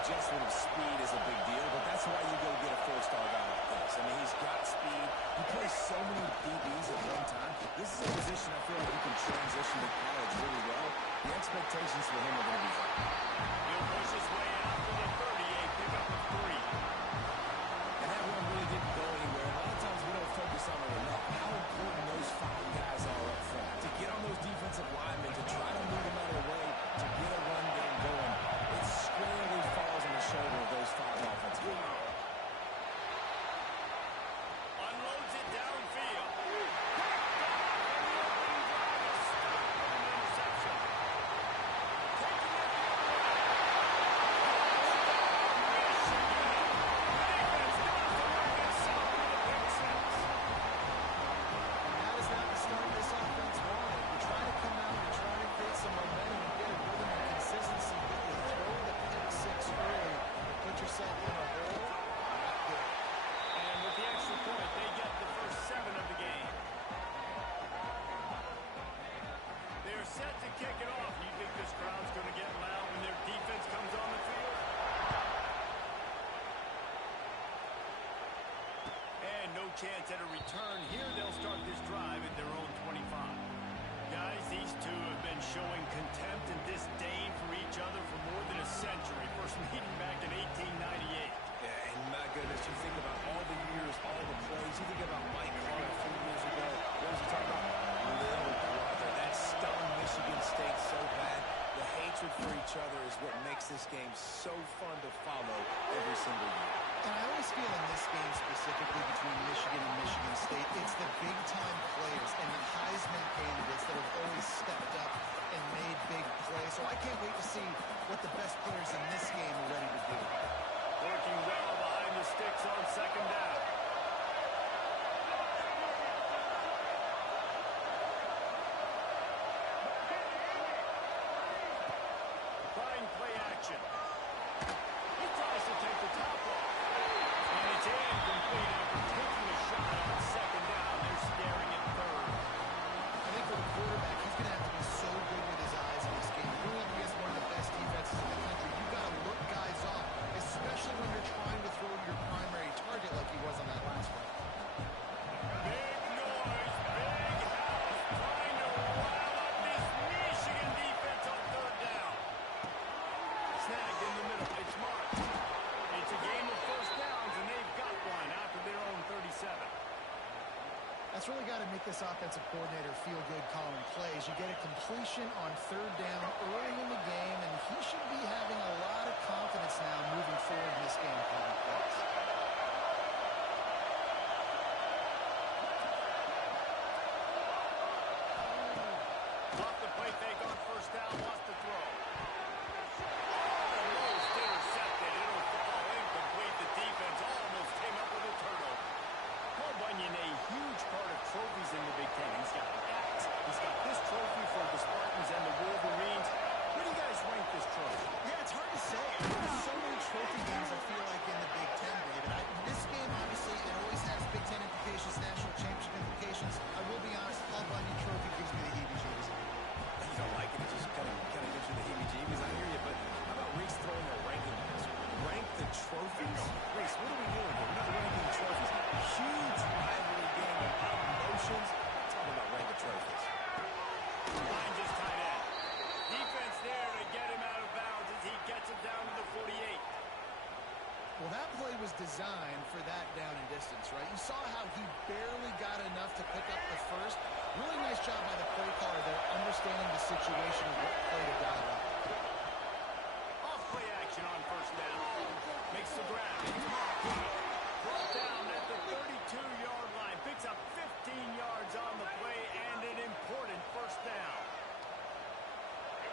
adjustment of speed is a big deal, but that's why you go get a four-star guy like this. I mean, he's got speed. He plays so many DBs at one time. This is a position I feel like he can transition to college really well. The expectations for him are going to be high. He'll push his way out for the 38, pick up a 3. And that one really didn't go anywhere. A lot of times we don't focus on it enough. How important those 5 guys are up front. To get on those defensive linemen, to try to move them out of the way, to get a run game going. It squarely falls on the shoulder of those 5 offensive linemen. Unloads it downfield. Set to kick it off. You think this crowd's going to get loud when their defense comes on the field? And no chance at a return. Here they'll start this drive at their own 25. Guys, these two have been showing contempt and disdain for each other for more than a century. First meeting back in 1898. Yeah, and my goodness, you think about all the years, all the plays. You think about Mike Hart a few years ago. What was he talking about? Little brother. That stung Michigan State so bad. The hatred for each other is what makes this game so fun to follow every single year. And I always feel in this game specifically between Michigan and Michigan State, it's the big-time players and the Heisman candidates that have always stepped up and made big plays. So I can't wait to see what the best players in this game are ready to do. Working well behind the sticks on second down. Applying play action. He tries to take the top off. And it's incomplete after taking a shot on second down. They're staring at third. I think for the quarterback, he's going to have to be so good with his eyes in this game. Going up against one of the best defenses in the country, you've got to look guys off, especially when you're trying to throw to your primary target like he was on that last one. Big noise, big house, trying to rile up this Michigan defense on third down. Snagged in the middle, it's marked. It's a game of first downs, and they've got one after their own 37. That's really got to make this offensive coordinator feel good calling plays. You get a completion on third down early in the game, and he should be having a lot of confidence now moving forward in this game calling plays. Off the play fake on first down, wants to throw. Almost intercepted. It'll fall incomplete. The defense almost came up with a turnover. Paul Bunyan, a huge part of trophies in the Big Ten. He's got hats. He's got this trophy for the Spartans and the Wolverines. Where do you guys rank this trophy? Yeah, it's hard to say. There's so many trophy games I feel like in the Big Ten, David. This game, obviously, it always has Big Ten implications, national championship implications. I will be honest, Paul Bunyan trophy gives me the heebie-jeebies. You don't like it, it just kind of gives you the heebie-jeebies. I hear you, but how about Reese throwing a ranking on this? Rank the trophies? Reese, what are we doing here? We're not ranking the trophies. Huge rivalry game of emotions. Talk about ranking trophies. Line just tight end. Defense there to get him out of bounds as he gets it down to the 48. Well, that play was designed for that down and distance, right? You saw how he barely got enough to pick up the first. Really nice job by the play caller there, understanding the situation of what play to dial up. Off play action on first down. Makes the grab. Brought down at the 32-yard line. Picks up 15 yards on the play and an important first down.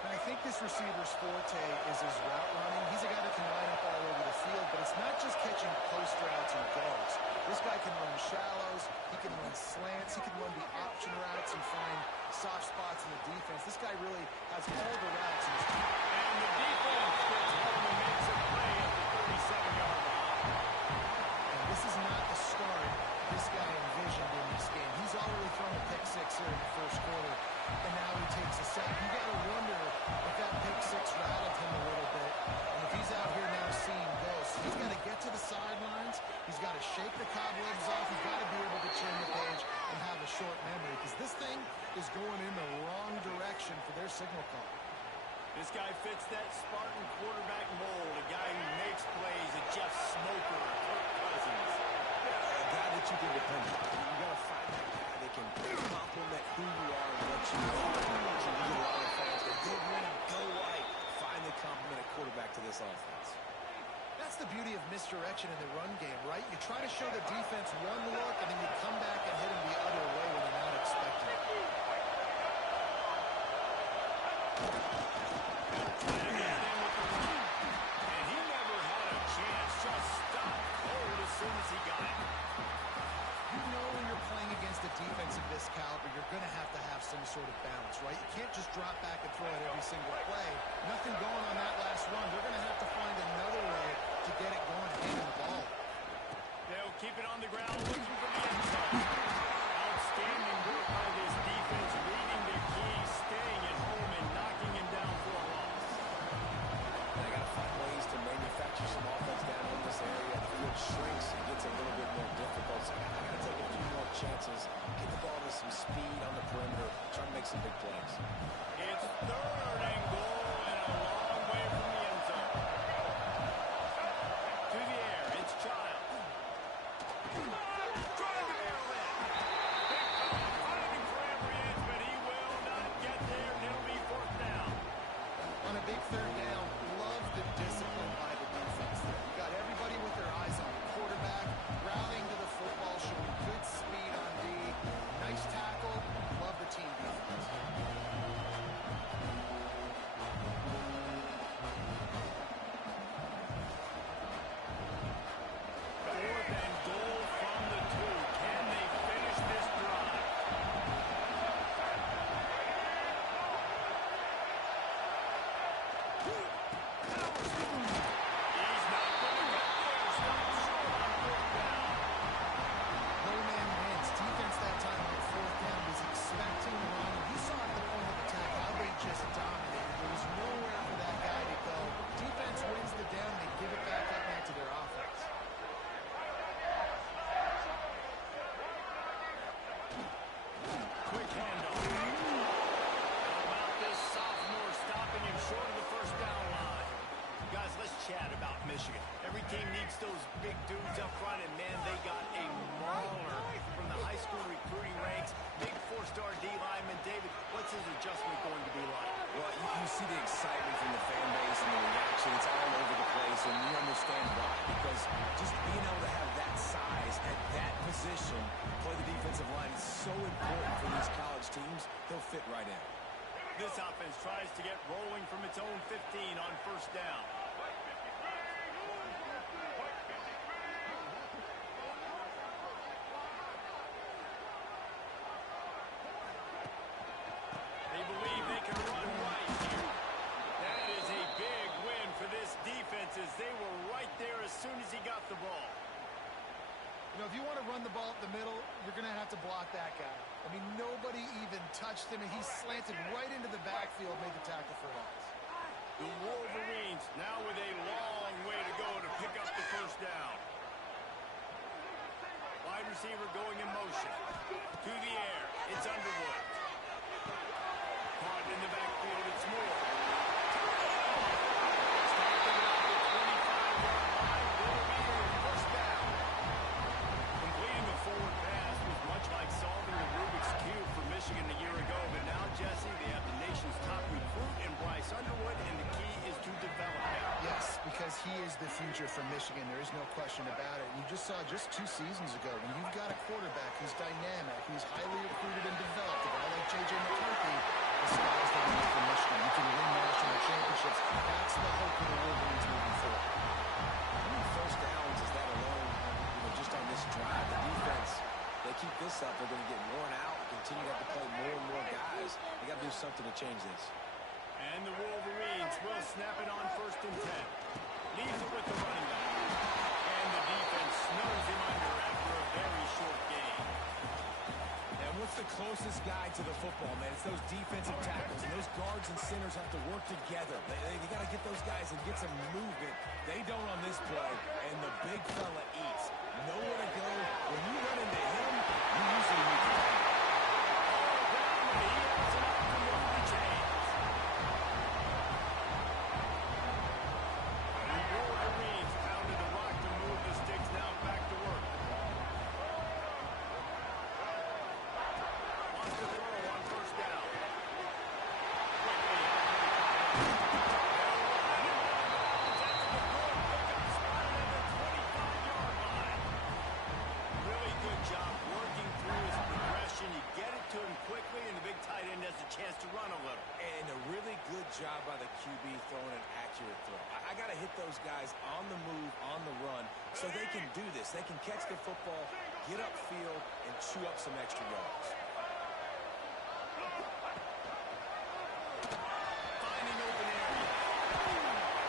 And I think this receiver's forte is his route running. He's a guy that can line up all over the field, but it's not just catching post routes and goals. This guy can run shallows, he can run slants, he can run the option routes and find soft spots in the defense. This guy really has all the routes in his team. And the defense gets home and makes a play at the 37-yard line. And this is not the start this guy envisioned in this game. He's already thrown a pick six here in the first quarter, and now he takes a sack. You got to wonder if that pick six rattled him a little bit. And if he's out here now shake the cobwebs off. You've got to be able to turn the page and have a short memory, because this thing is going in the wrong direction for their signal call. This guy fits that Spartan quarterback mold, a guy who makes plays, a Jeff Smoker, Kirk Cousins. A guy that you can depend on. You got to find that guy that can complement who you are and what you are. So you get a lot of fans that go green, go white, find the complement at quarterback to this offense. That's the beauty of misdirection in the run game, right? You try to show the defense one look, and then you come back and hit them the other way when you're not expecting it. And he never had a chance, just stopped cold as soon as he got it. You know when you're playing against a defense of this caliber, you're going to have some sort of balance, right? You can't just drop back and throw it every single play. Nothing going on that last run. They're going to have to find another way to get it going, handing the ball. They'll keep it on the ground, looking for the end zone. Outstanding work by this defense, reading the key, staying at home, and knocking him down for a loss. They got to find ways to manufacture some offense down in this area. The field shrinks, it gets a little bit more difficult. So I got to take a few more chances, get the ball to some speed on the perimeter, try to make some big plays. It's 3rd and goal and a long way from the end zone. To the air, it's Childs. Trying to barrel in. Big Tom fighting for every inch, but he will not get there, and it'll be 4th down. On a big 3rd down, love the discipline by the defense there. You got everybody with their eyes on the quarterback, rallying to the football, showing good speed on D. Nice tackle. Love the team defense. Fourth and goal from the 2. Can they finish this drive? He's not going to get there. Stop short on 4th down. No man wins. Defense that time on 4th down was expecting the run. You saw at the point of attack how they just dominated. There was nowhere for that guy to go. Defense wins the down. They give it back up now to their offense. Quick handoff. How about this sophomore stopping him short of the 1st down line? Guys, let's chat about Michigan. Every team needs those big dudes up front, and man, they got a mauler from the high school recruiting ranks. Big 4-star D lineman. David, what's his adjustment going to be like? Well, you see the excitement from the fan base and the reaction. It's all over the place, and you understand why. Because just being able to have that size at that position, play the defensive line, is so important for these college teams. He'll fit right in. This offense tries to get rolling from its own 15 on 1st down. They believe they can run right here. That is a big win for this defense, as they were right there as soon as he got the ball. You know, if you want to run the ball up the middle, you're going to have to block that guy. I mean, nobody even touched him, and he slanted right into the backfield, made the tackle for loss. The Wolverines now with a long way to go to pick up the 1st down. Wide receiver going in motion. To the air, it's Underwood. Caught in the backfield, it's Moore. Stopped him at the 25-yard line. Will be your 1st down. Completing the forward pass was much like solving the Rubik's Cube for Michigan a year ago, but now, Jesse, they have the nation's top recruit in Bryce Underwood, and the key is to develop him. Yes, because he is the future for Michigan. There is no question about it. You just saw just 2 seasons ago, when you've got a quarterback who's dynamic, who's highly recruited and developed, a guy like J.J. McCarthy, the sky's the limit for Michigan. You can win national championships. That's the hope of the Wolverines moving forward. How many 1st downs is that alone, just on this drive? The defense, they keep this up, they're going to get worn out, continue to have to play more and more guys. They got to do something to change this. And the Wolverines will snap it on 1st and 10. Leaves it with the running back. And the defense snows him under after a very short game. And what's the closest guy to the football, man? It's those defensive tackles. And those guards and centers have to work together. They got to get those guys and get some movement. They don't on this play, and the big fella eats. Nowhere to those guys on the move, on the run, so they can do this. They can catch the football, get upfield, and chew up some extra yards. Finding open area.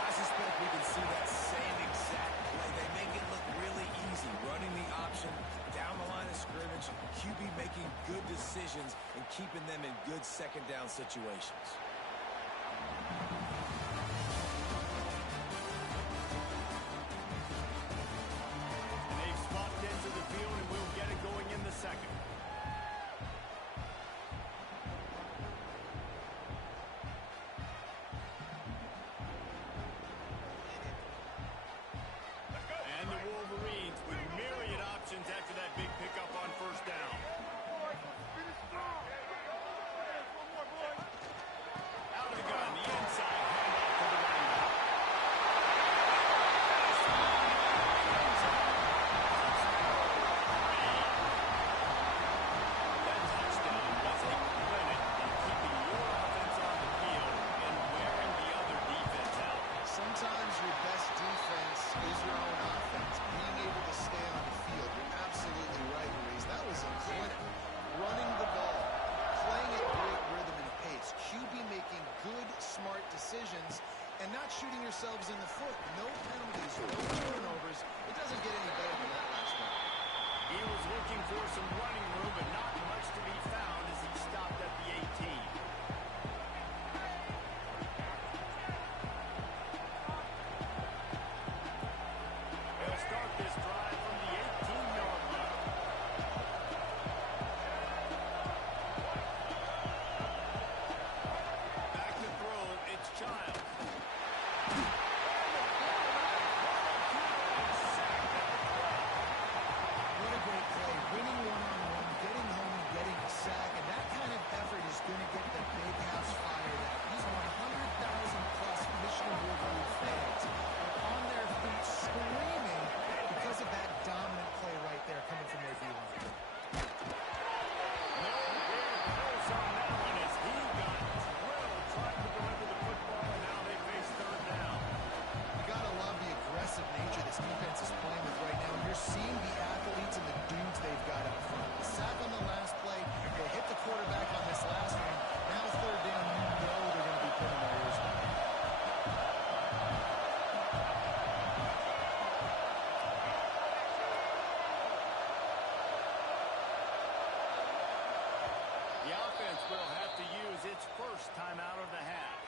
I suspect we can see that same exact play. They make it look really easy, running the option down the line of scrimmage, QB making good decisions and keeping them in good second down situations. They've swapped into the field, and we'll get it going in the second. And the Wolverines with myriad options after that big pickup on first down. Out of the gun, the inside handoff to the running back. That touchdown was a clinic in keeping your offense on the field and wearing the other defense out. Sometimes your best defense is your own offense. Being able to stay on the field. You're absolutely right, Maurice. That was a clinic. Running the ball, playing at great rhythm and pace, QB making good, smart decisions, and not shooting yourselves in the foot. No penalties, no turnovers. It doesn't get any better than that last one. He was looking for some running room, but not much to be found as he stopped at the 18. They'll start this drive from the 18-yard line. Back to throw, it's Childs. What a great play. Winning one-on-one, getting home and getting a sack, and that kind of effort is going to get the big house fired up. These 100,000-plus Michigan Wolverine fans are on their feet screaming because of that dominant play right there coming from their D-line. No big close on that one as he got drilled trying to deliver the football, and now they face third down. You got to love the aggressive nature this defense is playing with right now. You're seeing the athletes and the dudes they've got up front. The sack on the last play, they hit the quarterback on this last one. Now third down, you know they're going to be putting their ears back. The offense will have to use its first timeout of the half.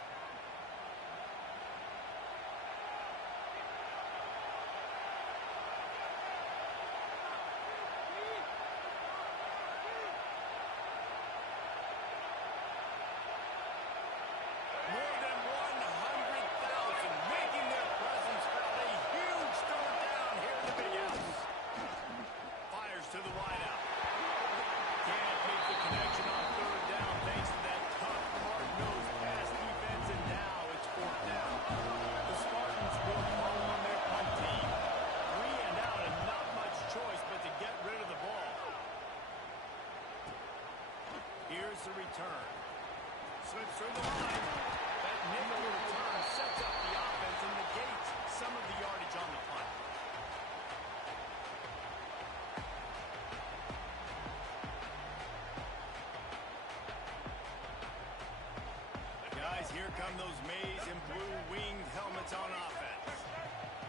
More than 100,000 making their presence felt. A huge third down here in the big house. Fires to the wideout. Can't make the connection on third down thanks to that tough, hard-nosed pass defense, and now it's fourth down. The Spartans will call on their punt team. 3 and out and not much choice but to get rid of the ball. Here's the return. Slips through the line. That nickel return sets up the offense and negates some of the yardage on the punt. Guys, here come those maize and blue winged helmets on offense.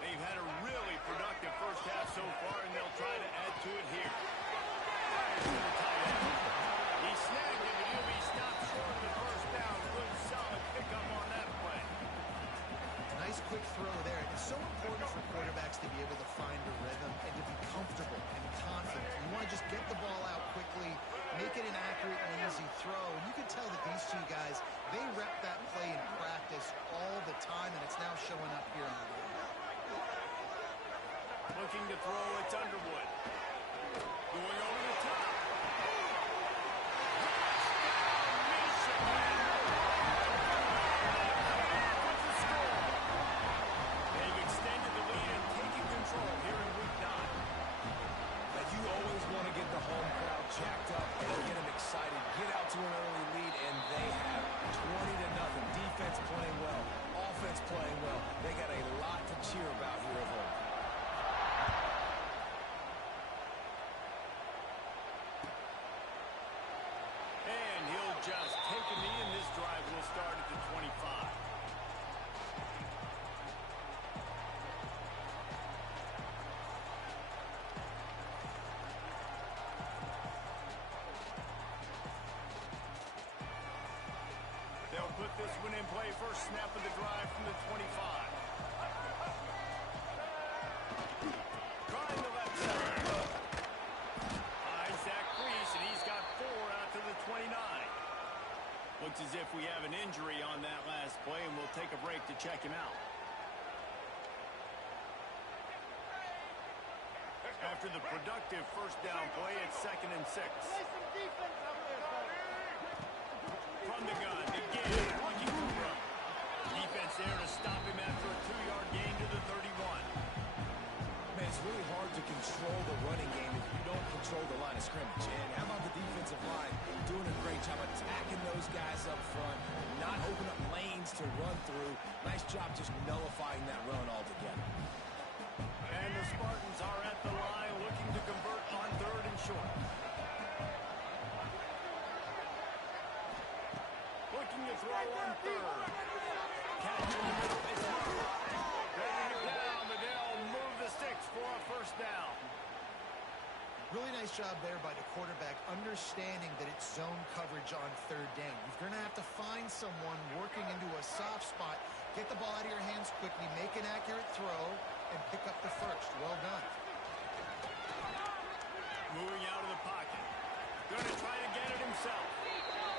They've had a really productive first half so far, and they'll try to add to it here. Fires to the tight end. He snagged it, but he'll be stopped short of the first down. Good, solid pickup on that play. Nice quick throw there. It's so important for quarterbacks to be able to find a rhythm and to be comfortable and confident. You want to just get the ball out quickly, make it an accurate and easy throw. And you can tell that these two guys, they rep that play in practice all the time, and it's now showing up here on the field. Looking to throw, it's Underwood. Going over the top. They've extended the lead and taken control here in week 9. Now, you always want to get the home crowd jacked up and get them excited. Get out to an early lead, and they have 20-0. Defense playing well, offense playing well. They got a lot to cheer with this one in play. First snap of the drive from the 25. Trying the left side. Isaac Reese, and he's got 4 out to the 29. Looks as if we have an injury on that last play, and we'll take a break to check him out. After the productive first down play, it's 2nd and 6. From the gun, again, looking for room. Defense there to stop him after a 2-yard gain to the 31. Man, it's really hard to control the running game if you don't control the line of scrimmage. And how about the defensive line doing a great job attacking those guys up front, not open up lanes to run through. Nice job just nullifying that run altogether. And the Spartans are at the line looking to convert on 3rd and short. Looking to throw on 3rd. Catch in the middle. It's Murray. Bringing it down, but they'll move the sticks for a first down. Really nice job there by the quarterback, understanding that it's zone coverage on 3rd down. You're going to have to find someone working into a soft spot, get the ball out of your hands quickly, make an accurate throw, and pick up the first. Well done. Moving out of the pocket. Going to try to get it himself.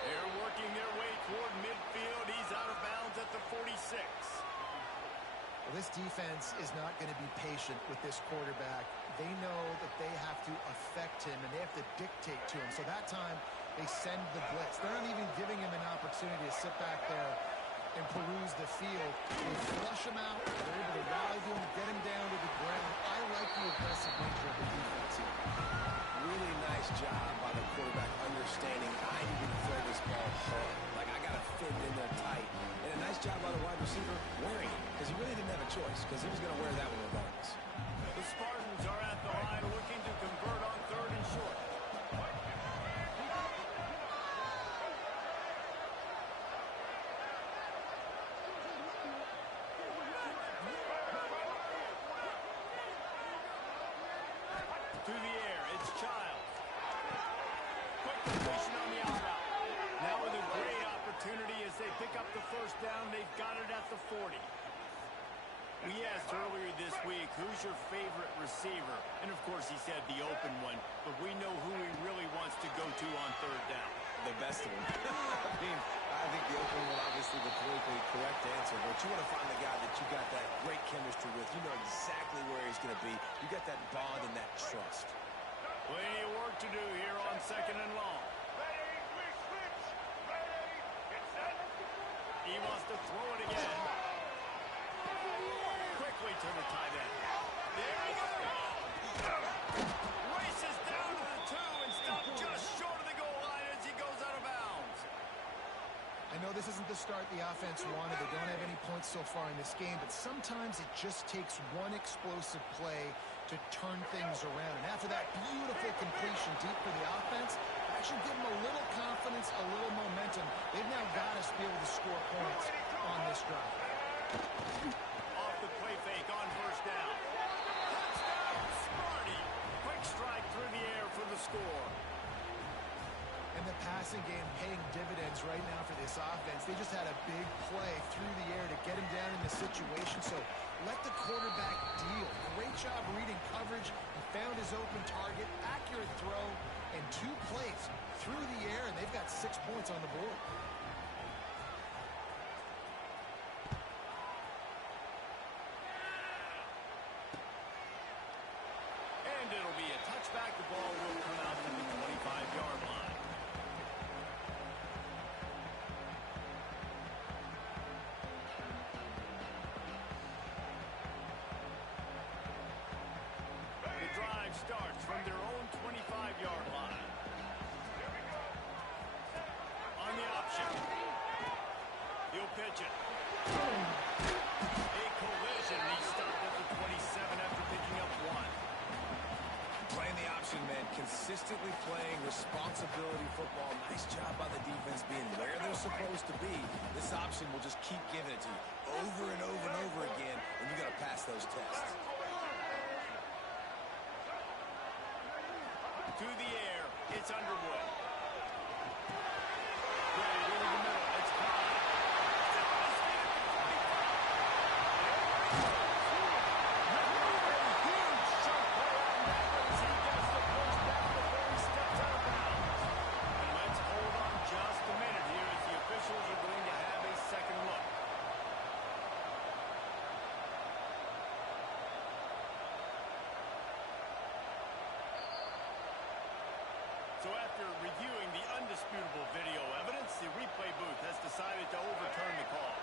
They're working their way toward midfield. He's out of bounds at the 46. Well, this defense is not going to be patient with this quarterback. They know that they have to affect him, and they have to dictate to him. So that time, they send the blitz. They're not even giving him an opportunity to sit back there and peruse the field. They flush him out. They're able to rally to him, get him down to the ground. I like the aggressive nature of the defense here. Really nice job by the quarterback understanding I need to throw this ball hard. Like, I got to fit in there tight. And a nice job by the wide receiver wearing it, because he really didn't have a choice, because he was going to wear that one regardless. The Spartans are at the line looking to convert on 3rd and short. Through the air, it's Childs. Quick completion on the out route. Now with a great opportunity as they pick up the first down. They've got it at the 40. We asked earlier this week, who's your favorite receiver? And, of course, he said the open one. But we know who he really wants to go to on 3rd down. The best one. I think the open one, obviously the politically correct answer, but you want to find the guy that you got that great chemistry with. You know exactly where he's going to be. You got that bond and that trust. Plenty of work to do here on 2nd and long. He wants to throw it again. Quickly to the tight end. There he goes. Races down to the 2 and stopped just short of the goal line as he goes out of bounds. I know this isn't the start the offense wanted. They don't have any points so far in this game, but sometimes it just takes one explosive play to turn things around. And after that beautiful completion deep for the offense, that should give them a little confidence, a little momentum. They've now got us to be able to score points on this drive. Off the play fake on first down. Touchdown, Sparty. Quick strike through the air for the score. And the passing game paying dividends right now for this offense. They just had a big play through the air to get him down in the situation. So let the quarterback deal. Great job reading coverage. He found his open target, accurate throw, and 2 plays through the air, and they've got 6 points on the board. And it'll be a touchback. The ball will come out to the 25-yard line. The drive starts from their own 25-yard line. On the option. He'll pitch it. A collision. He stopped at the 27 after picking up 1. Playing the option, man. Consistently playing responsibility football. Nice job by the defense being where they're supposed to be. This option will just keep giving it to you over and over and over again, and you got to pass those tests. Through the air, it's Underwood. Right over the middle, it's caught. indisputable video evidence. The replay booth has decided to overturn the call.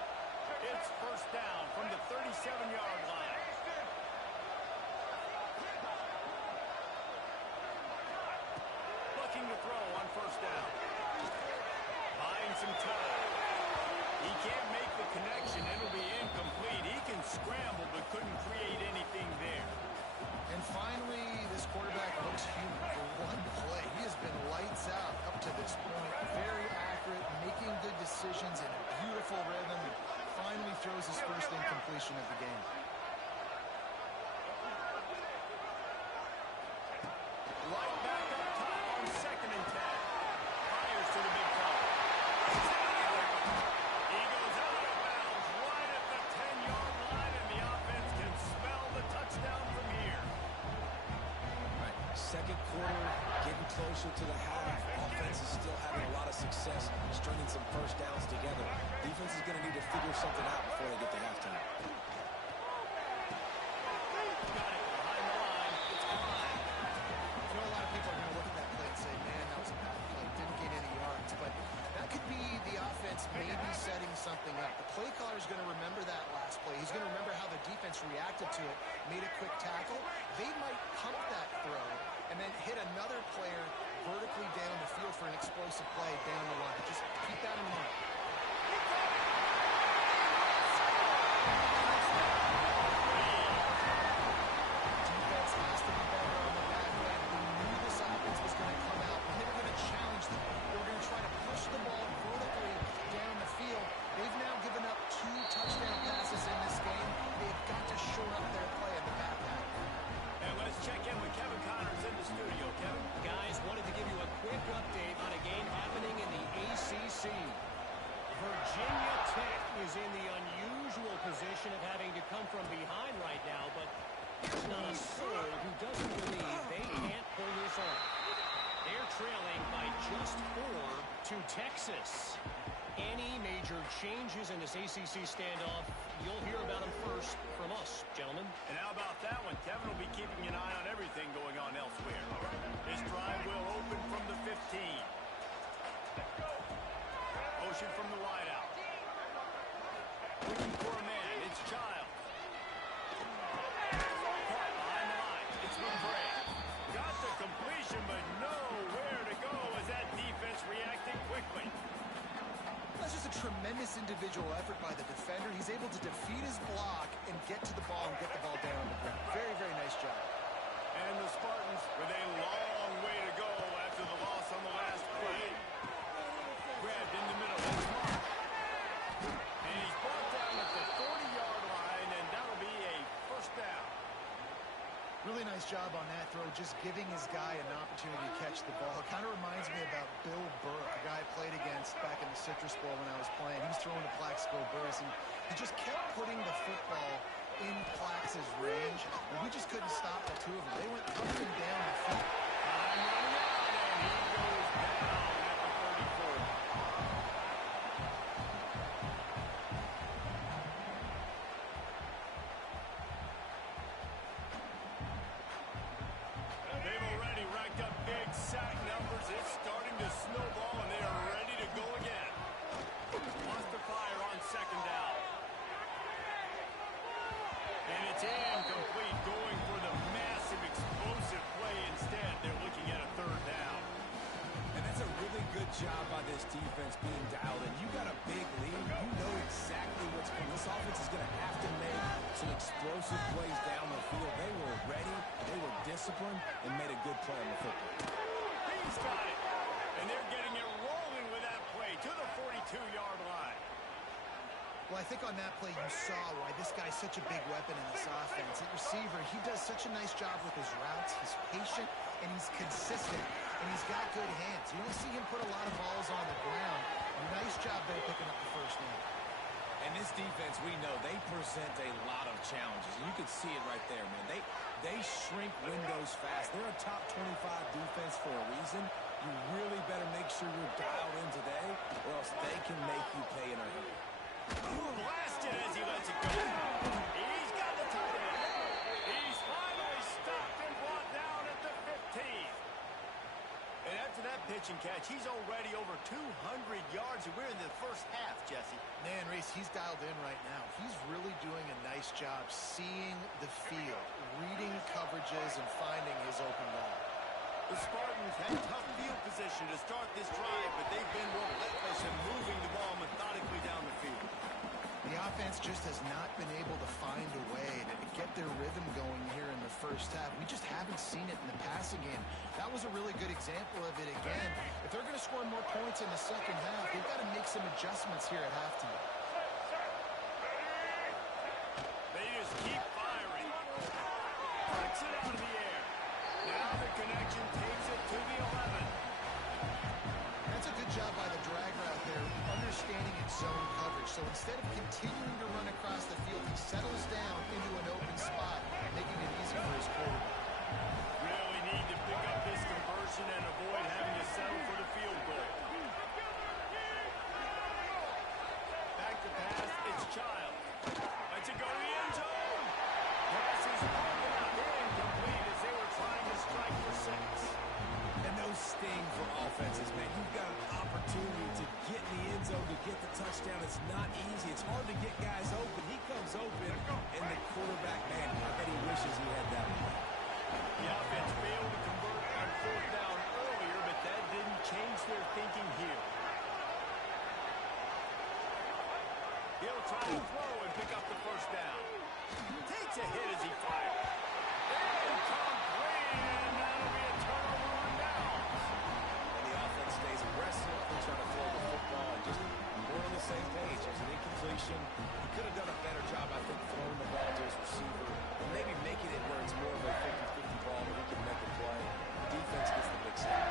It's first down from the 37-yard line. Looking to throw on first down. Buying some time. He can't make the connection. It'll be incomplete. He can scramble but couldn't create anything there. And finally, this quarterback looks human for one play. He has been lights out up to this point. Very accurate, making good decisions in a beautiful rhythm, and finally throws his first incompletion of the game. Right back up top on 2nd and 10. Fires to the big fella. He goes out of bounds right at the 10-yard line, and the offense can smell the touchdown from here. Second quarter, getting closer to the half. Offense is still having a lot of success stringing some first downs together. Defense is going to need to figure something out before they get to halftime. Got it behind the line. It's Klein. I know a lot of people are going to look at that play and say, man, that was a bad play. Didn't gain any yards. But that could be the offense maybe setting something up. The play caller is going to remember that last play. He's going to remember how the defense reacted to it, made a quick tackle. They might pump that throw and then hit another player vertically down the field for an explosive play down the line. Just keep that in mind. Defense has to be better on the back end. We knew this offense was going to come out, and they were going to challenge them. They were going to try to push the ball vertically down the field. They've now given up 2 touchdown passes in this game. They've got to shore up their play in the back half. And let's check in with Kevin Connors in the studio. Kevin? Guys, wanted to give you a quick update on a game happening in the ACC. Virginia Tech is in the unusual position of having to come from behind right now, but there's not a soul who doesn't believe they can't pull this off. They're trailing by just 4 to Texas. Any major changes in this ACC standoff, you'll hear about them first from us, gentlemen. And how about that one? Kevin will be keeping an eye on everything going on elsewhere. His drive will open from the 15. Motion from the wideout. Looking for a man. It's Childs. Caught behind the line. It's McBray. Got the completion, but nowhere to go as that defense reacted quickly. That's just a tremendous individual effort by the defender. He's able to defeat his block and get to the ball and get the ball down on the ground. Very, very nice job. And the Spartans with a long way to go after the loss on the last play. Grabbed in the middle. That's Mark. And he's brought down at the 40-yard line, and that'll be a first down. Really nice job on that throw, just giving his guy an opportunity to catch the ball. It kind of reminds me about Bill Burke, a guy I played against back in the Citrus Bowl when I was playing. He was throwing to Plaxico Burress, and he just kept putting the football in Plax's range, and we just couldn't stop the two of them. They went up and down the field. Time running out, and he goes down at the 34. They've already racked up big sack numbers. It's starting to snowball, and they are ready to go again. Wants to fire on 2nd down. And it's incomplete, going for the massive explosive play instead. They're looking at a 3rd down. And that's a really good job by this defense being dialed in. You got a big lead. You know exactly what's coming. This offense is going to have to make some explosive plays down the field. They were ready, they were disciplined, and made a good play on the football. He's got it. And they're getting it rolling with that play to the 42-yard line. Well, I think on that play you saw why this guy's such a big weapon in this offense. At receiver, he does such a nice job with his routes. He's patient, and he's consistent, and he's got good hands. You don't see him put a lot of balls on the ground. Nice job there picking up the first down. And this defense, we know, they present a lot of challenges. And you can see it right there, man. They shrink windows fast. They're a top 25 defense for a reason. You really better make sure you're dialed in today, or else they can make you pay in a hurry. Blasted as he lets it go. He's got the tight end. He's finally stopped and brought down at the 15. And after that pitch, catch. He's already over 200 yards, and we're in the first half, Jesse. Man, Reese, he's dialed in right now. He's really doing a nice job seeing the field, reading coverages, and finding his open guy. The Spartans had tough field position to start this drive, but they've been relentless in moving the ball methodically down the field. The offense just has not been able to find a way to get their rhythm going here in the first half. We just haven't seen it in the passing game. That was a really good example of it again. If they're going to score more points in the second half, they've got to make some adjustments here at halftime. They just keep firing. Flicks it out of the air. Now the connection takes it to the 11. That's a good job by the drag route there, understanding its zone coverage. So instead of continuing to run across the field, he settles down into an open spot, making it easy for his quarterback. Really need to pick up this conversion and avoid having to settle for the field goal. Back to pass, it's Child. Lets it go to the end zone. Pass is broken up, incomplete as they were trying to strike for 6. And those sting for offenses, man. You've got an opportunity to get in the end zone, to get the touchdown. It's not easy. It's hard to get guys open. He comes open, and the quarterback, man, I bet he wishes he had that one. The offense failed to convert on 4th down earlier, but that didn't change their thinking here. He'll try to throw and pick up the first down. Takes a hit as he fires. Incomplete, and that'll be a turnover on downs. And the offense stays aggressive and trying to throw the football and just we're on the same page. There's an incompletion. He could have done a better job, I think, throwing the ball to his receiver and maybe making it where it's more of a 50-50 ball where he can make a play. The defense gets the big sack.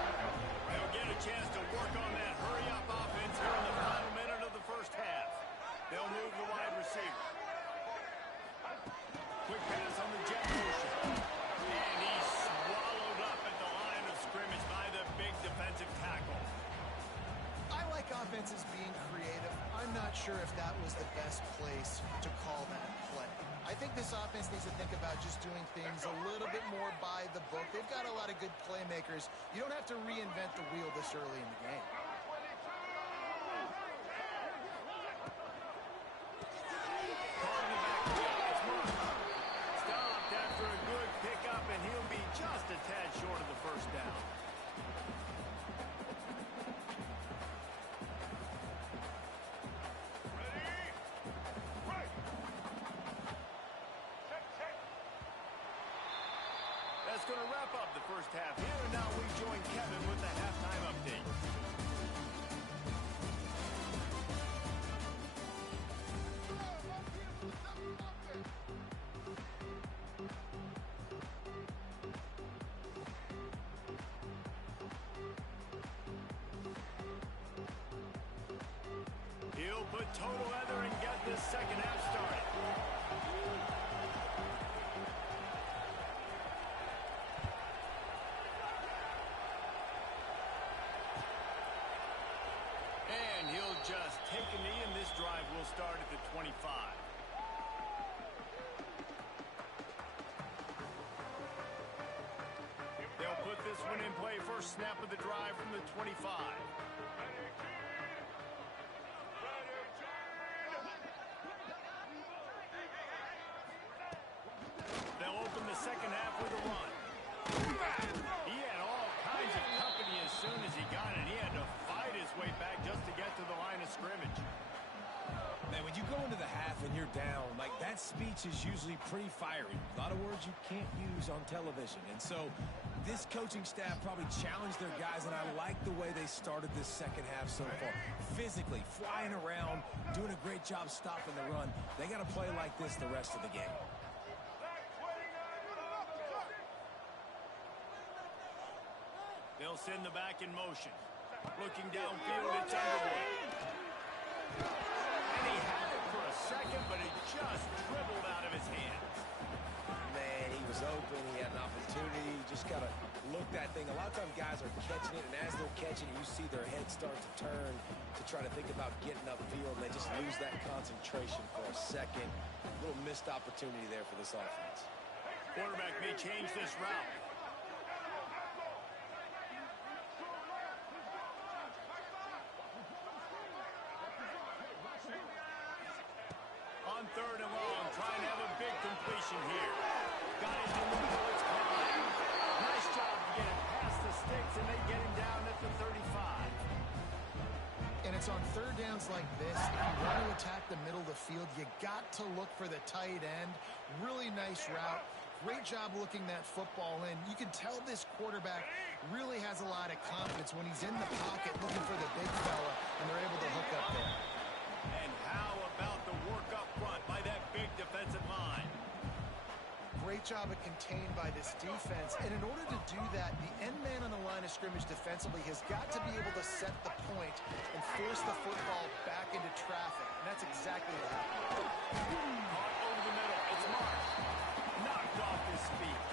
They'll get a chance to work on that hurry-up offense here in the final minute of the first half. They'll move the wide receiver. Quick pass on the jet motion. And he's swallowed up at the line of scrimmage by the big defensive tackle. I like offenses being creative. I'm not sure if that was the best place to call that play. I think this offense needs to think about just doing things a little bit more by the book. They've got a lot of good playmakers. You don't have to reinvent the wheel this early in the game. Stopped after a good pickup, and he'll be just a tad short of the first down. That's going to wrap up the first half here, and now we join Kevin with the halftime update. He'll put total leather and get this second half started. And he'll just take a knee, and this drive will start at the 25. They'll put this one in play. First snap of the drive from the 25. They'll open the second half with a run. He had all kinds of company as soon as he got it. He had to fight his way back just to get to the line of scrimmage. Man, when you go into the half and you're down, like that speech is usually pretty fiery. A lot of words you can't use on television. And so this coaching staff probably challenged their guys, and I like the way they started this second half so far. Physically, flying around, doing a great job stopping the run. They got to play like this the rest of the game. They'll send the back in motion. Looking downfield, it's underway. And he had it for a second, but it just dribbled out of his hands. Man, he was open. He had an opportunity. Just got to look that thing. A lot of times guys are catching it, and as they're catching it, you see their head start to turn to try to think about getting upfield, and they just lose that concentration for a second. A little missed opportunity there for this offense. Quarterback may change this route. It's on third downs like this. If you want to attack the middle of the field, you got to look for the tight end. Really nice route. Great job looking that football in. You can tell this quarterback really has a lot of confidence when he's in the pocket looking for the big fella, and they're able to hook up there. And how about the work up front by that big defensive line? Great job of contained by this defense. And in order to do that, the end man on the line of scrimmage defensively has got to be able to set the point and force the football back into traffic. And that's exactly what happened. Caught over the middle. It's Mark. Knocked off his feet.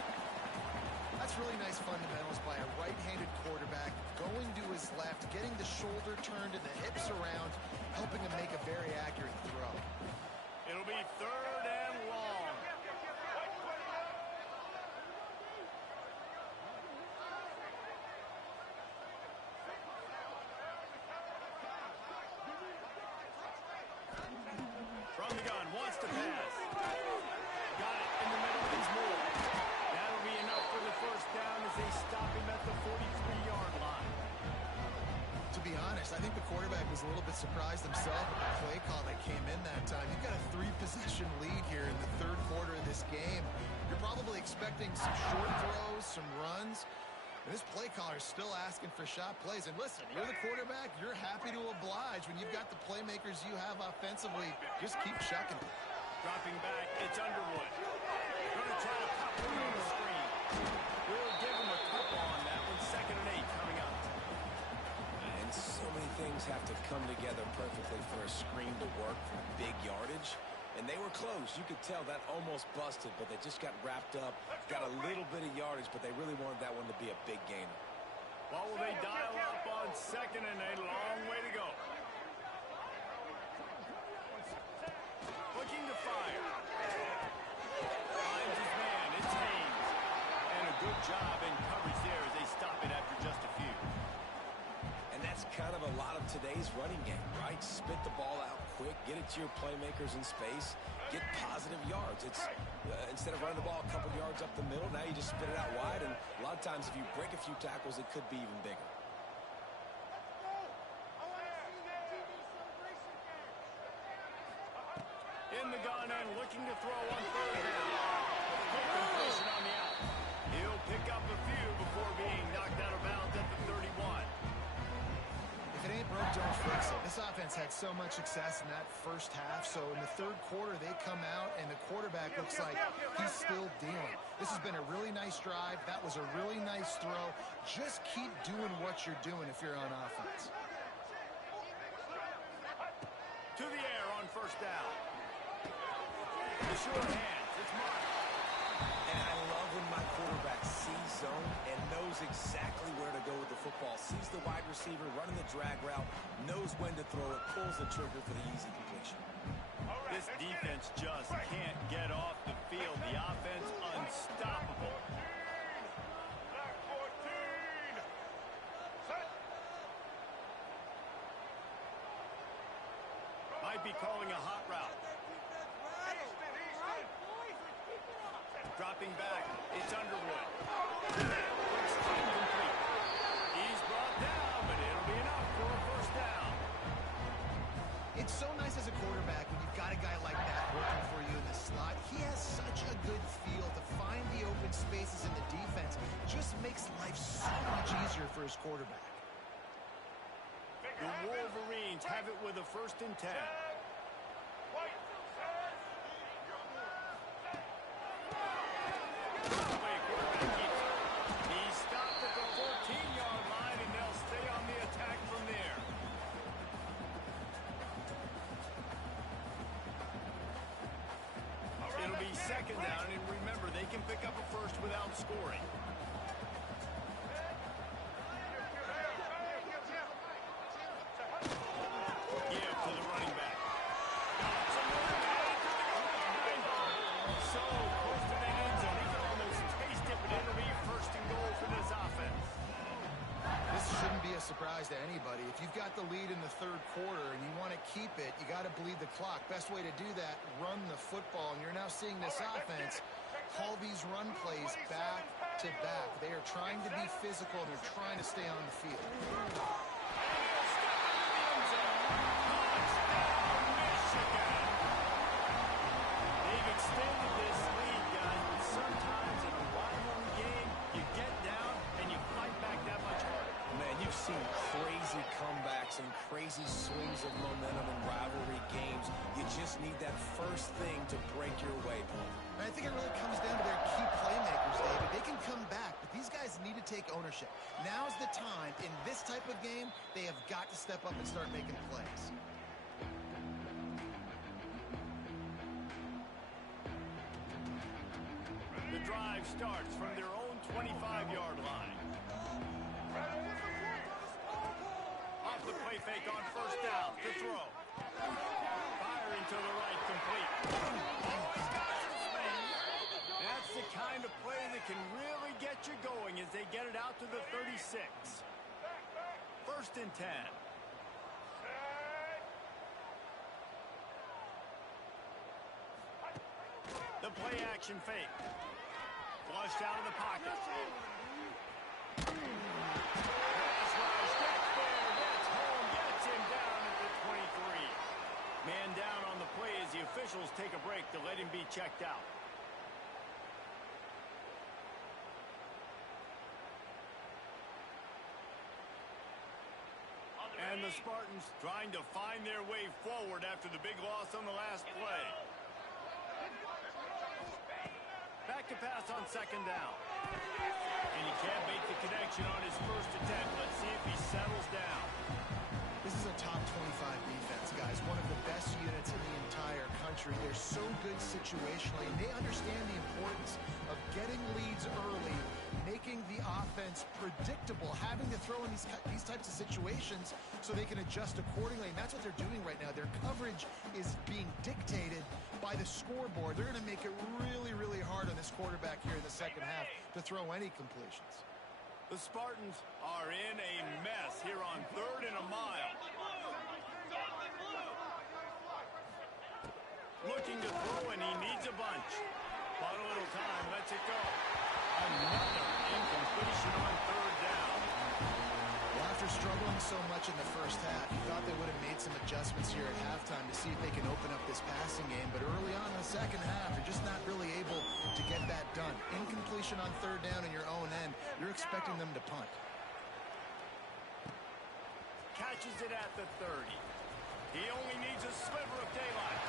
That's really nice fundamentals by a right-handed quarterback, going to his left, getting the shoulder turned and the hips around, helping him make a very accurate throw. It'll be third and long. From the gun, wants to pass. Got it in the middle, is Moore. That'll be enough for the first down as they stop him at the 43-yard line. To be honest, I think the quarterback was a little bit surprised himself at the play call that came in that time. You've got a 3-possession lead here in the third quarter of this game. You're probably expecting some short throws, some runs. And this play caller is still asking for shot plays. And listen, you're the quarterback. You're happy to oblige when you've got the playmakers you have offensively. Just keep shucking it. Dropping back, it's Underwood. Going to try to pop one on the screen. We'll give him a couple on that one. 2nd and 8 coming up. And so many things have to come together perfectly for a screen to work for big yardage. And they were close. You could tell that almost busted, but they just got wrapped up, got a little bit of yardage, but they really wanted that one to be a big gainer. What will they dial up on 2nd and 8? Long way to go. Looking to fire. Finds his man. It's Haynes. And a good job in coverage there as they stop it after just a few. And that's kind of a lot of today's running game, right? Spit the ball out quick, get it to your playmakers in space, get positive yards. It's instead of running the ball a couple yards up the middle, now you just spit it out wide, and a lot of times if you break a few tackles, it could be even bigger. In the gun and looking to throw on 3rd down. Quick completion on the out. He'll pick up a few before being knocked out of bounds at the 31. If it ain't broke, don't fix it. This offense had so much success in that first half, so in the third quarter, they come out, and the quarterback looks like he's still dealing. This has been a really nice drive. That was a really nice throw. Just keep doing what you're doing if you're on offense. To the air on 1st down. The short hands. It's Mark. And I love when my quarterback sees zone and knows exactly where to go with the football. Sees the wide receiver running the drag route, knows when to throw it, pulls the trigger for the easy completion. This defense just can't get off the field. The offense unstoppable. Might be calling a hot route. Dropping back, it's Underwood. Incomplete. He's brought down, but it'll be enough for a 1st down. It's so nice as a quarterback when you've got a guy like that working for you in the slot. He has such a good feel to find the open spaces in the defense. Just makes life so much easier for his quarterback. The Wolverines have it with a 1st and 10. He's stopped at the 14-yard line, and they'll stay on the attack from there. It'll be 2nd down, and remember, they can pick up a 1st without scoring. Give to the running back. So close to the end zone. He could almost taste it, but it'll be 1st and goal for this offense. This shouldn't be a surprise to anybody. If you've got the lead in the third quarter and you want to keep it, you got to bleed the clock. Best way to do that, run the football. And you're now seeing this offense call these run plays back to back. They are trying to be physical, and they're trying to stay on the field. And he'll step into the end zone. crazy swings of momentum in rivalry games. You just need that first thing to break your way, Paul. I think it really comes down to their key playmakers, David. They can come back, but these guys need to take ownership. Now's the time. In this type of game, they have got to step up and start making plays. The drive starts from their own 25-yard line. Off the play fake on first down to throw. Firing to the right, complete. Oh, he's got some space. That's the kind of play that can really get you going as they get it out to the 36. First and 10. The play action fake. Flushed out of the pocket. Pass rush, gets there, gets home, gets him down at the 23. Man down on the play as the officials take a break to let him be checked out. And the Spartans trying to find their way forward after the big loss on the last play. Back to pass on second down. And he can't make the connection on his first attempt. Let's see if he settles down. This is a top 25 defense, guys. One of the best units in the entire country. They're so good situationally, and they understand the importance of getting leads early, making the offense predictable, having to throw in these types of situations so they can adjust accordingly. And that's what they're doing right now. Their coverage is being dictated by the scoreboard. They're going to make it really, really hard on this quarterback here in the second half to throw any completions. The Spartans are in a mess here on 3rd and a mile. Looking to throw, and he needs a bunch. Bought a little time, lets it go. Another incompletion on 3rd down. Well, after struggling so much in the first half, you thought they would have made some adjustments here at halftime to see if they can open up this passing game. But early on in the second half, you're just not really able to get that done. Incompletion on 3rd down in your own end. You're expecting them to punt. Catches it at the 30. He only needs a sliver of daylight.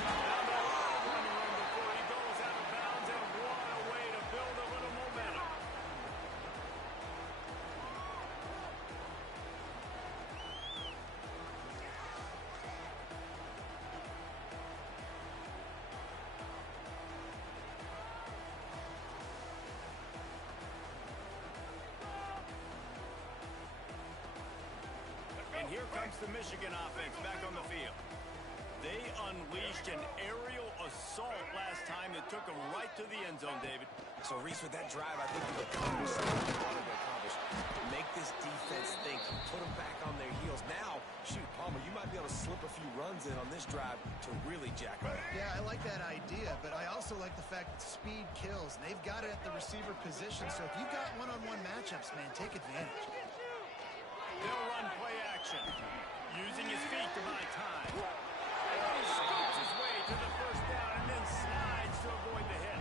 Down to running room before he goes out of bounds, and what a way to build a little momentum. And here comes the Michigan offense back on the field. They unleashed an aerial assault last time that took them right to the end zone, David. So, Reese, with that drive, I think you've accomplished something you wanted to accomplish. Make this defense think, put them back on their heels. Now, shoot, Palmer, you might be able to slip a few runs in on this drive to really jack them up. Yeah, I like that idea, but I also like the fact that speed kills. And they've got it at the receiver position, so if you've got one-on-one matchups, man, take advantage. They'll run play action, using his feet to buy time. And he scoots his way to the first down and then slides to avoid the hit.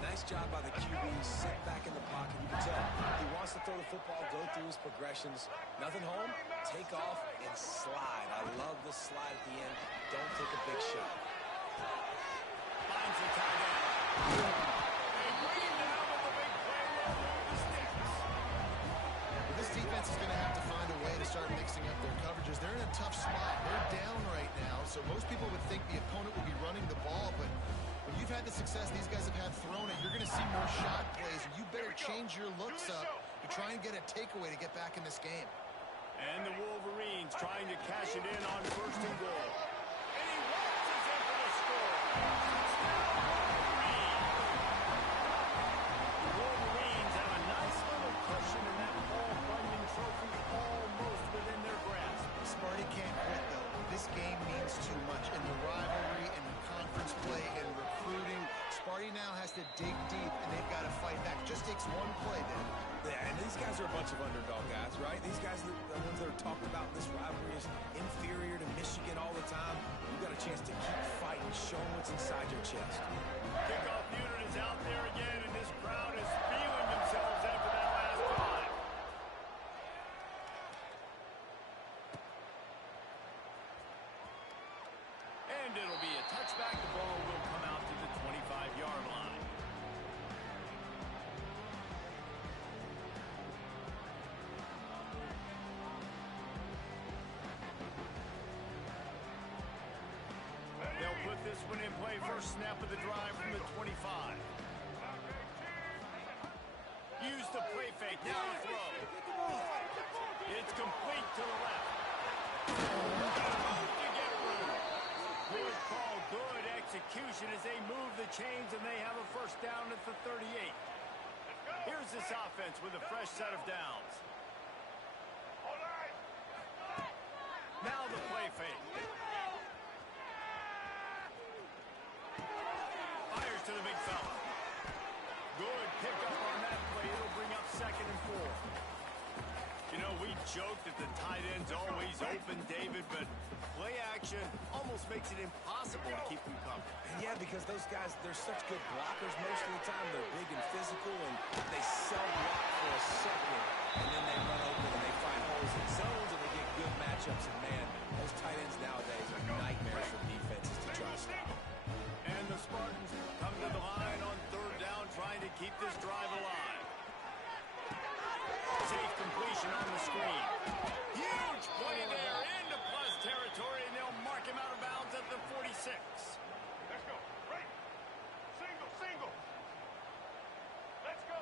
Nice job by the QB. Sit back in the pocket. You can tell he wants to throw the football, go through his progressions. Nothing home, take off and slide. I love the slide at the end. Don't take a big shot. Finds the tight end. They bring him down with the big play. Roll the sticks. This defense is going to have to find a way to start mixing up their coverages. They're in a tough spot. They're down right now, so most people would think the opponent would be running the ball, but when you've had the success these guys have had throwing it, you're going to see more shot plays, and you better change your looks up to try and get a takeaway to get back in this game. And the Wolverines trying to cash it in on 1st and goal. And he launches in for the score. Touchdown, Wolverines. The Wolverines have a nice little cushion in that Paul Bunyan trophy almost within their grasp. Sparty can't quit, though. This game means too much in the rivalry, in the conference play, in recruiting. Sparty now has to dig deep, and they've got to fight back. It just takes one play, David. Yeah, and these guys are a bunch of underdog guys, right? These guys are the ones that are talked about in this rivalry as inferior to Michigan all the time. You've got a chance to keep fighting, show them what's inside your chest. Kickoff unit is out there again, and this crowd is feeling themselves after that last drive. this one in play. First snap of the drive from the 25. Use the play fake. Now the throw. It's complete to the left. To get room. Good call, good execution as they move the chains and they have a first down at the 38. Here's this offense with a fresh set of downs. Now the play fake. Fires to the big fella. Good pickup on that play. It'll bring up 2nd and 4. You know, we joke that the tight end's always open, David, but play action almost makes it impossible to keep them covered. Yeah, because those guys, they're such good blockers most of the time. They're big and physical, and they self-block for a second, and then they run open and they find holes in zones, and they get good matchups. And, man, those tight ends nowadays are nightmares for defenses to try to stop. And the Spartans come to the line on 3rd down, trying to keep this drive alive. Safe completion on the screen. Huge play there into plus territory, and they'll mark him out of bounds at the 46. Let's go. Right. Single, single. Let's go.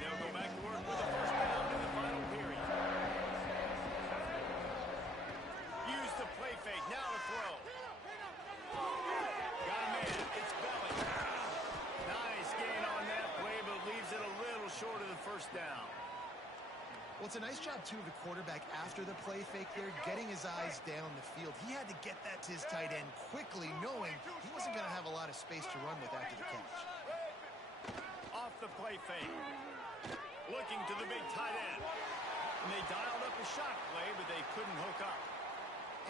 They'll go back to work with a first down in the final period. Use the play fake. Now the throw. Got a man. It's Belly. Nice gain on that play, but leaves it a little short of the first down. Well, it's a nice job, too, of the quarterback after the play fake there, getting his eyes down the field. He had to get that to his tight end quickly, knowing he wasn't going to have a lot of space to run with after the catch. Off the play fake. Looking to the big tight end. And they dialed up a shot play, but they couldn't hook up.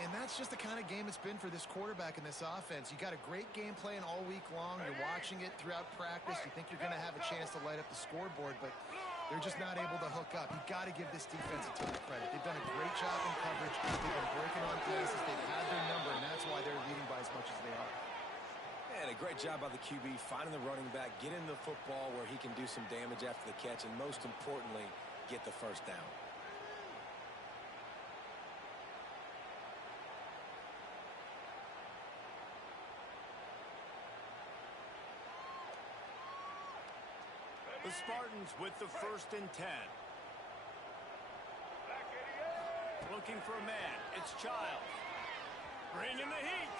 And that's just the kind of game it's been for this quarterback in this offense. You got a great game plan all week long. You're watching it throughout practice. You think you're going to have a chance to light up the scoreboard, but they're just not able to hook up. You've got to give this defense a ton of credit. They've done a great job in coverage. They've been breaking on passes. They've had their number, and that's why they're leading by as much as they are. And a great job by the QB, finding the running back, getting the football where he can do some damage after the catch, and most importantly, get the first down. The Spartans with the 1st and 10. Looking for a man. It's Childs. Bringing the heat.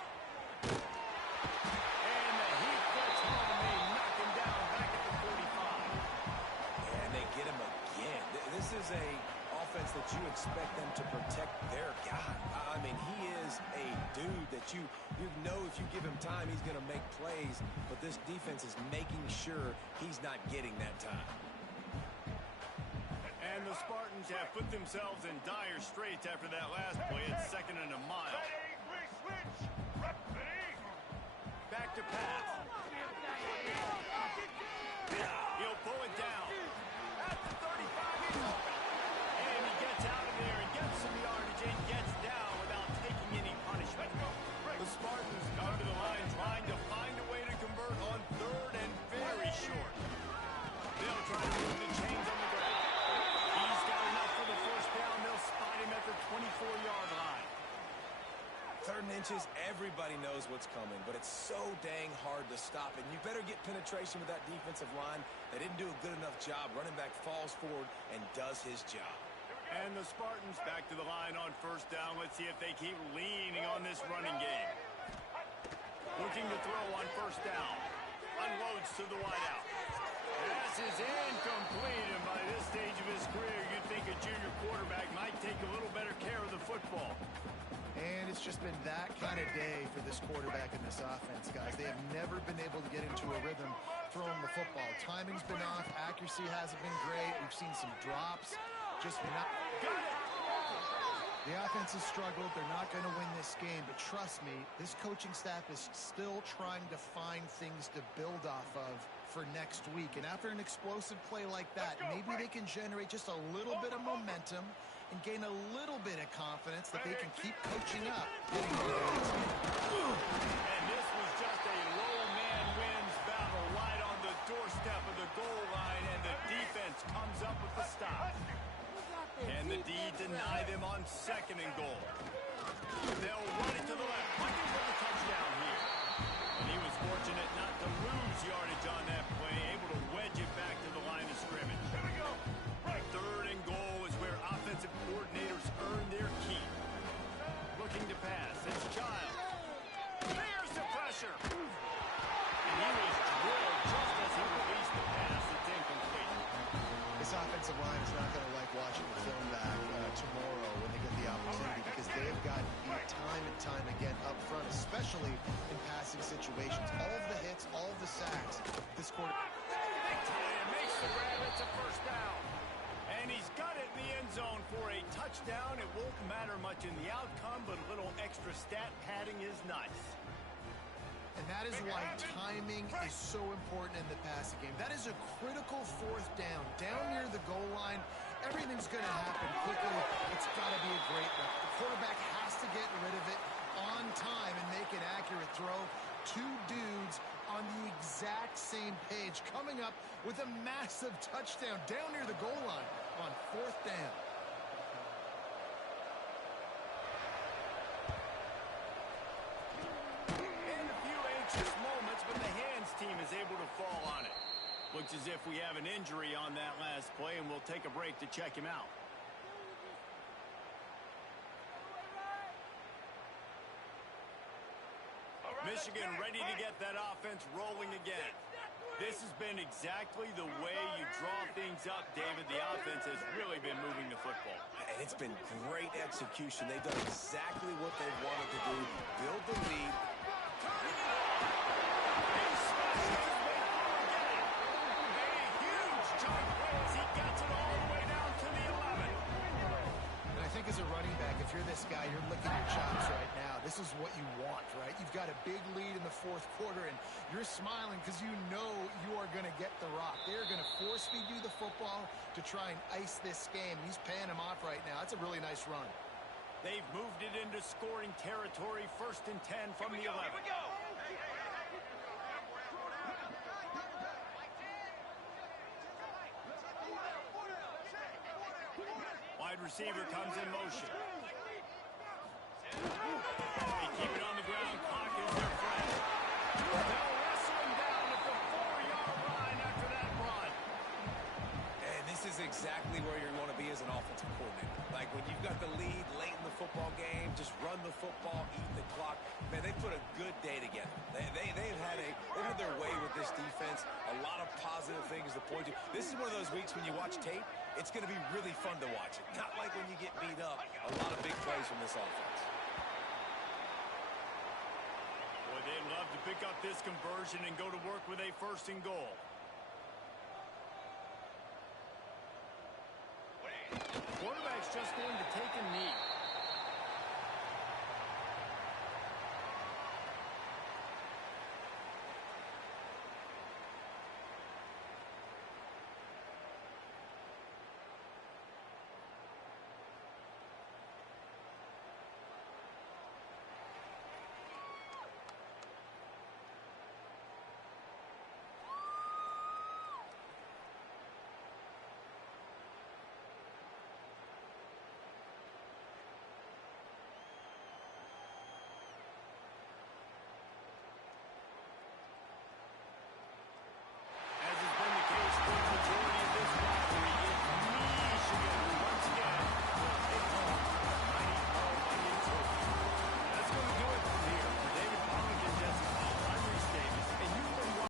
And the heat gets home. They knock him down back at the 45. And they get him again. This is a offense that you expect them to protect their guy. I mean, he is a dude that you know if you give him time, he's going to make plays. But this defense is making sure he's not getting that time. And the Spartans have put themselves in dire straits after that last play. It's 2nd and a mile. Back to pass. He'll pull it down. At the 35, he's open. And he gets out of there and gets some yardage and gets down without taking any punishment. The Spartans come to the line trying to find a way to convert on 3rd and very short. They'll try to move the chains on the ground. He's got enough for the first down. They'll spot him at the 24-yard line. 3rd and inches, everybody knows what's coming, but it's so dang hard to stop it. You better get penetration with that defensive line. They didn't do a good enough job. Running back falls forward and does his job. And the Spartans back to the line on 1st down. Let's see if they keep leaning on this running game. Looking to throw on 1st down. Unloads to the wideout. Pass is incomplete, and by this stage of his career, you'd think a junior quarterback might take a little better care of the football. And it's just been that kind of day for this quarterback in this offense, guys. They have never been able to get into a rhythm throwing the football. Timing's been off. Accuracy hasn't been great. We've seen some drops. Just not. The offense has struggled. They're not going to win this game. But trust me, this coaching staff is still trying to find things to build off of for next week. And after an explosive play like that, maybe they can generate just a little bit of momentum and gain a little bit of confidence that they can keep coaching up. And this was just a low man wins battle right on the doorstep doorstep of the goal line, and the defense comes up with the stop. Can the D deny them on 2nd and goal? They'll run it to the left, looking for the touchdown here. And he was fortunate not to lose yardage on that play, able to wedge it back to the line of scrimmage. Here we go. Right. 3rd and goal is where offensive coordinators earn their keep. Looking to pass, it's Child. There's the pressure. And he was drilled just as he released the pass. It's incomplete. This offensive line is not going to like watching the film back tomorrow when they get the opportunity because they have gotten beat time and time again up front, especially in passing situations. All of the hits, all of the sacks. This quarter. And makes the grab. It's a 1st down. And he's got it in the end zone for a touchdown. It won't matter much in the outcome, but a little extra stat padding is nice. And that is why timing is so important in the passing game. That is a critical 4th down. Down near the goal line, everything's going to happen quickly. It's got to be a great run. The quarterback has to get rid of it on time and make an accurate throw. 2 dudes on the exact same page coming up with a massive touchdown down near the goal line on 4th down. Moments, but the hands team is able to fall on it. Looks as if we have an injury on that last play, and we'll take a break to check him out. Michigan ready to get that offense rolling again. This has been exactly the way you draw things up, David. The offense has really been moving the football. And it's been great execution. They've done exactly what they wanted to do, build the lead. As a running back, if you're this guy, you're licking your chops right now. This is what you want, right? You've got a big lead in the 4th quarter, and you're smiling because you know you are going to get the rock. They're going to force feed you the football to try and ice this game. He's paying him off right now. That's a really nice run. They've moved it into scoring territory. 1st and 10 from the 11. Here we go. Wide receiver comes in motion. They keep it on the ground. Clock is their friend. They'll wrestle him down at the 4-yard line after that run. And this is exactly where you're going to be as an offensive coordinator. Like when you've got the lead late in the football game, just run the football, eat the clock. Man, they put a good day together. They've had their way with this defense. A lot of positive things to point to. This is one of those weeks when you watch tape, it's going to be really fun to watch it. Not like when you get beat up. A lot of big plays from this offense. Boy, they'd love to pick up this conversion and go to work with a 1st and goal. Quarterback's just going to take a knee.